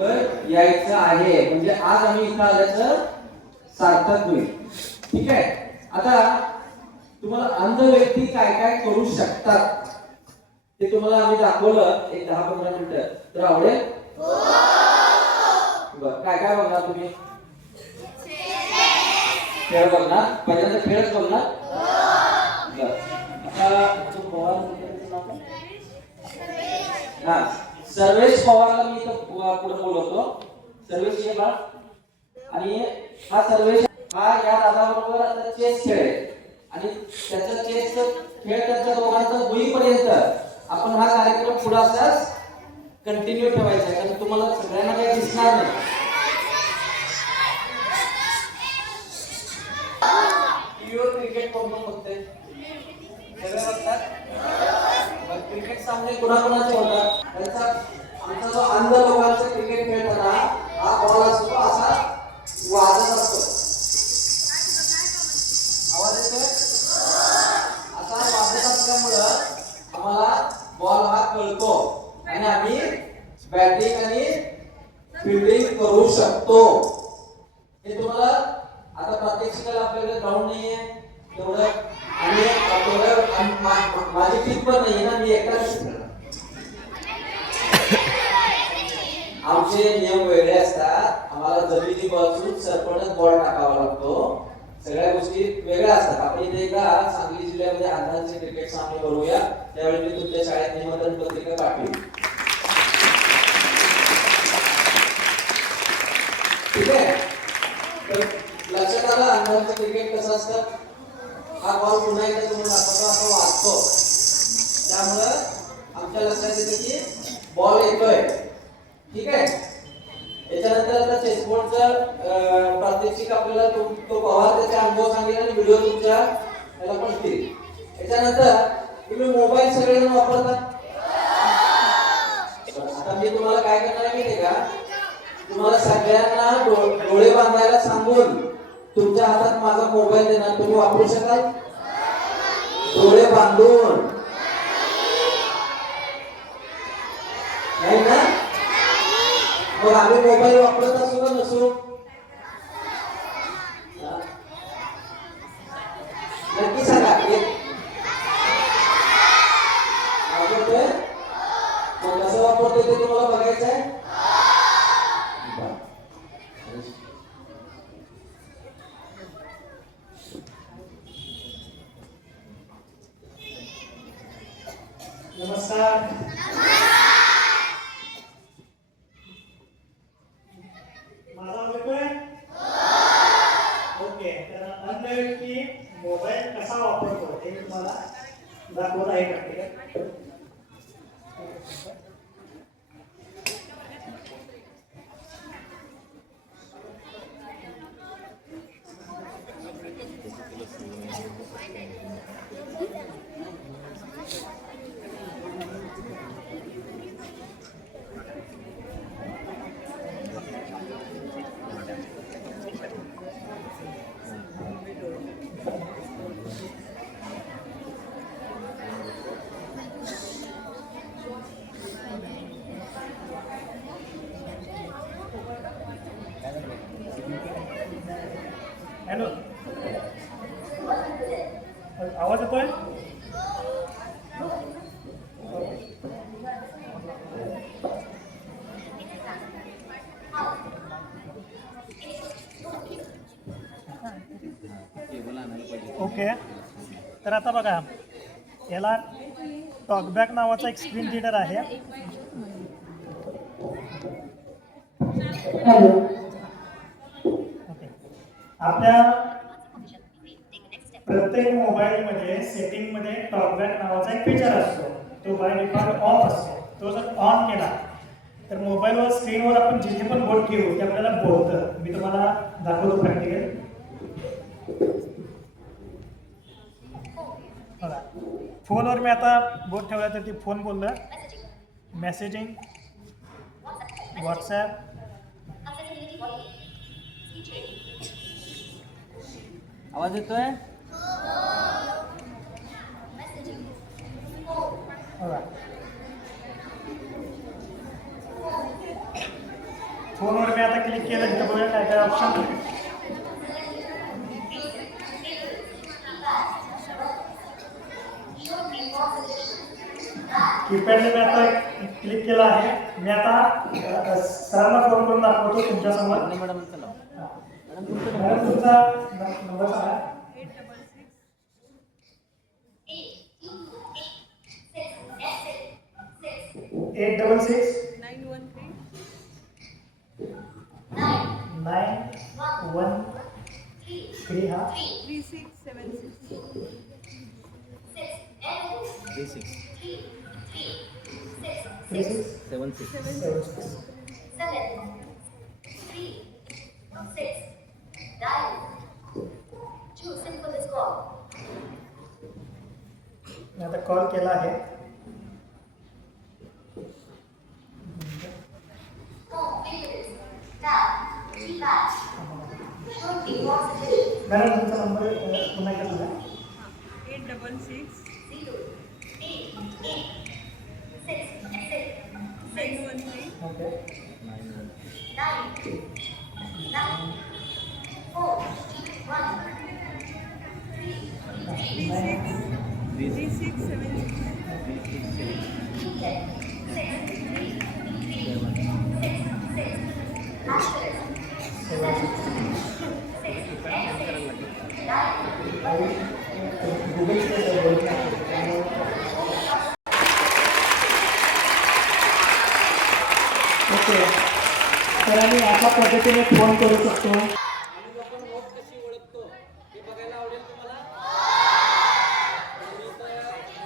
यायचं आहे, म्हणजे आज आम्ही इथं आल्याचं सार्थक होईल. ठीक आहे. आता तुम्हाला अंध व्यक्ती काय काय करू शकतात ते तुम्हाला आम्ही दाखवलं एक 10-15 मिनिटं. तर आवडेल? बरं, काय काय बघणार तुम्ही? खेळ बघणार. पहिल्यांदा खेळच बघणार. हा, सर्वेश पवारला मी इथं पुढे बोलवतो. सर्वेश ये बा. आणि हा सर्वेश हा या दादाबरोबर आता चेस खेळेल आणि त्याचा चेस खेळ त्यांच्या दोघांचा होईपर्यंत आपण हा कार्यक्रम पुढे असाच कंटिन्यू ठेवायचा, कारण तुम्हाला सगळ्यांना काही दिसणार नाही. टीव्हीवर क्रिकेट कोण कोण बघतंय? सगळे बघतात. क्रिकेट सामने कोणाकोणाचे होतात? त्यांचा आमचा जो अंध लोकांचा क्रिकेट खेळताना हा बॉल असतो असा वाजत असतो. आवाज येतोय? असा वाजत असल्यामुळं आम्हाला बॉल हा कळतो आणि आम्ही बॅटिंग आणि फिल्डिंग करू शकतो. हे तुम्हाला आता प्रात्यक्षिकाला आपल्याकडे ग्राउंड नाहीये तेवढं, आणि माझी टीम पण नाही ना, मी एकटाच खेळणार. आमचे नियम वेगळे असतात. आम्हाला जमिनीपासून सरपटच बॉल टाकावा लागतो. सगळ्या गोष्टी वेगळ्या असतात. आपण इथे एकदा सांगली जिल्ह्यामध्ये अंधांचे क्रिकेट सामने करूया, त्यावेळी मी तुमच्या शाळेत निमंत्रण पत्रिका पाठवेन. ठीक आहे. तर लक्षात आलं अंधांचं क्रिकेट कसं असतं? हा बॉल पुन्हा एकदा तुम्हाला आपण वाचतो, त्यामुळं आमच्या लक्षात येतं की बॉल येतोय. ठीक आहे. याच्यानंतर आता चेसबोर्डचं प्रात्यक्षिक आपल्याला तो पवार त्याचे अनुभव सांगेल आणि व्हिडिओ तुमच्या त्याला पडतील. याच्यानंतर तुम्ही मोबाईल सगळेजण वापरतात. आता मी तुम्हाला काय करणार आहे माहिती आहे का? तुम्हाला सगळ्यांना डोळे बांधायला सांगून तुमच्या हातात माझा मोबाईल देणार. तुम्ही वापरू शकाल? डोळे बांधून नाही ना? मग आम्ही मोबाईल वापरत असू का नसू? नक्की सांगा. वापरतोय? मग कसं वापरतोय ते तुम्हाला बघायचं आहे? नमस्कार. माझा येतोय? ओके. तर अंध व्यक्ती मोबाईल कसा वापरतो हे तुम्हाला दाखवत आहे प्रॅक्टिकल. हॅलो, आवाज येतोय? ओके. तर आता बघा, याला टॉकबॅक नावाचा एक स्क्रीन रीडर आहे. आपल्या प्रत्येक मोबाईलमध्ये सेटिंगमध्ये टॉकबॅक नावाचा एक फीचर असतो. तो बाय डिफॉल्ट ऑफ असतो. तो जर ऑन केला तर मोबाईलवर स्क्रीनवर आपण जिथे पण बोट ठेवू ते आपल्याला बोलतं. मी तुम्हाला दाखवतो प्रॅक्टिकल. बघा, फोनवर मी आता बोट ठेवला तर ती फोन बोललं, मेसेजिंग, व्हॉट्सॲप, आवाज येतोय? बघा, फोनवर मी आता क्लिक केलं तिथं बघा काय काय ऑप्शन. कीपॅडने मी आता क्लिक केलं आहे. मी आता सरांना फोन करून दाखवतो तुमच्यासमोर. मॅडम तुमचा नंबर सांगा. 866 913 हा 3676. आता कॉल केला आहे. मॅडम तुमचा नंबर पुन्हा एकदा सांगा. 866 ओके 9. ओके तर आम्ही अशा पद्धतीने फोन करू शकतो.